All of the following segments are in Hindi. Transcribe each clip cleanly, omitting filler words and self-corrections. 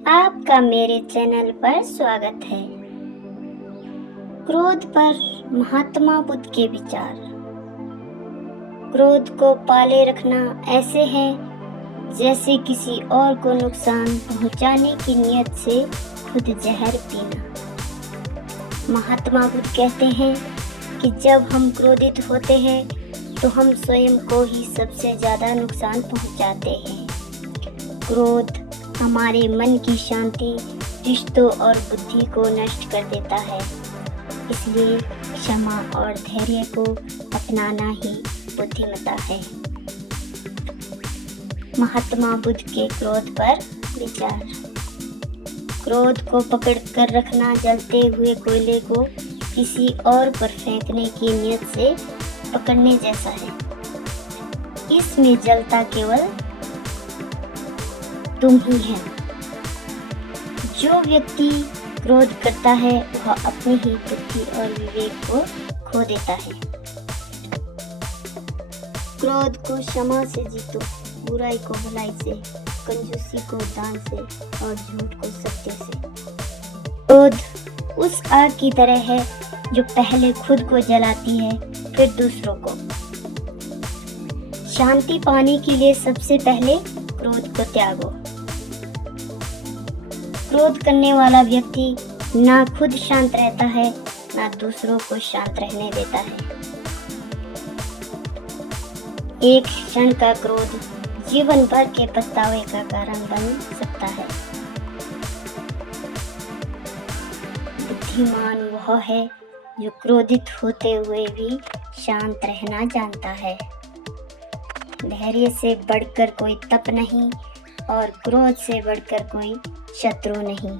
आपका मेरे चैनल पर स्वागत है। क्रोध पर महात्मा बुद्ध के विचार। क्रोध को पाले रखना ऐसे है जैसे किसी और को नुकसान पहुंचाने की नियत से खुद जहर पीना। महात्मा बुद्ध कहते हैं कि जब हम क्रोधित होते हैं तो हम स्वयं को ही सबसे ज्यादा नुकसान पहुंचाते हैं। क्रोध हमारे मन की शांति, रिश्तों और बुद्धि को नष्ट कर देता है। इसलिए क्षमा और धैर्य को अपनाना ही बुद्धिमत्ता है। महात्मा बुद्ध के क्रोध पर विचार। क्रोध को पकड़ कर रखना जलते हुए कोयले को किसी और पर फेंकने की नियत से पकड़ने जैसा है। इसमें जलता केवल तुम ही है। जो व्यक्ति क्रोध करता है वह अपनी ही बुद्धि और विवेक को खो देता है। क्रोध को क्षमा से जीतो, बुराई को भलाई से, कंजूसी को दान से और झूठ को सत्य से। क्रोध उस आग की तरह है जो पहले खुद को जलाती है फिर दूसरों को। शांति पाने के लिए सबसे पहले क्रोध को त्यागो। क्रोध करने वाला व्यक्ति ना खुद शांत रहता है ना दूसरों को शांत रहने देता है। एक क्षण का क्रोध जीवन भर के पछतावे का कारण बन सकता है। बुद्धिमान वह है जो क्रोधित होते हुए भी शांत रहना जानता है। धैर्य से बढ़कर कोई तप नहीं और क्रोध से बढ़कर कोई शत्रु नहीं।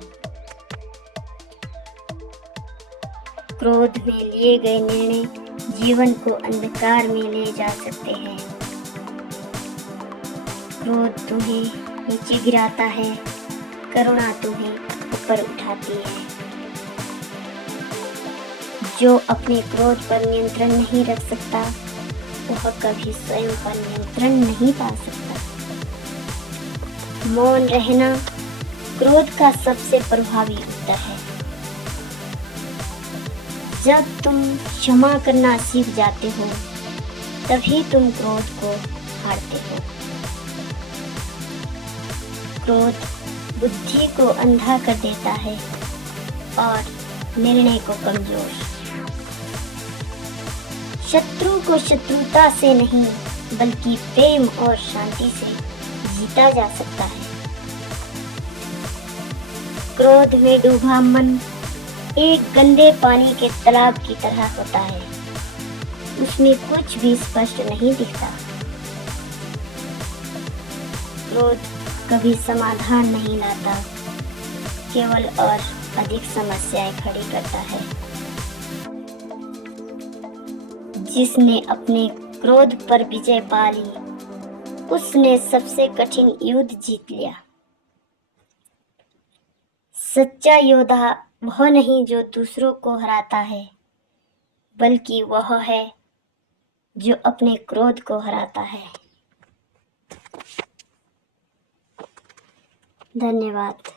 क्रोध में लिए गए निर्णय जीवन को अंधकार में ले जा सकते हैं। क्रोध तुम्हें नीचे गिराता है, करुणा तुम्हें ऊपर उठाती है। जो अपने क्रोध पर नियंत्रण नहीं रख सकता वह कभी स्वयं पर नियंत्रण नहीं पा सकता। मौन रहना क्रोध का सबसे प्रभावी उत्तर है। जब तुम क्षमा करना सीख जाते हो तभी तुम क्रोध को हारते हो। क्रोध बुद्धि को अंधा कर देता है और निर्णय को कमजोर। शत्रु को शत्रुता से नहीं बल्कि प्रेम और शांति से जीता जा सकता है। क्रोध में डूबा मन एक गंदे पानी के तालाब की तरह होता है। उसमें कुछ भी स्पष्ट नहीं दिखता। क्रोध कभी समाधान नहीं लाता, केवल और अधिक समस्याएं खड़ी करता है। जिसने अपने क्रोध पर विजय पा ली उसने सबसे कठिन युद्ध जीत लिया। सच्चा योद्धा वह नहीं जो दूसरों को हराता है, बल्कि वह है जो अपने क्रोध को हराता है। धन्यवाद।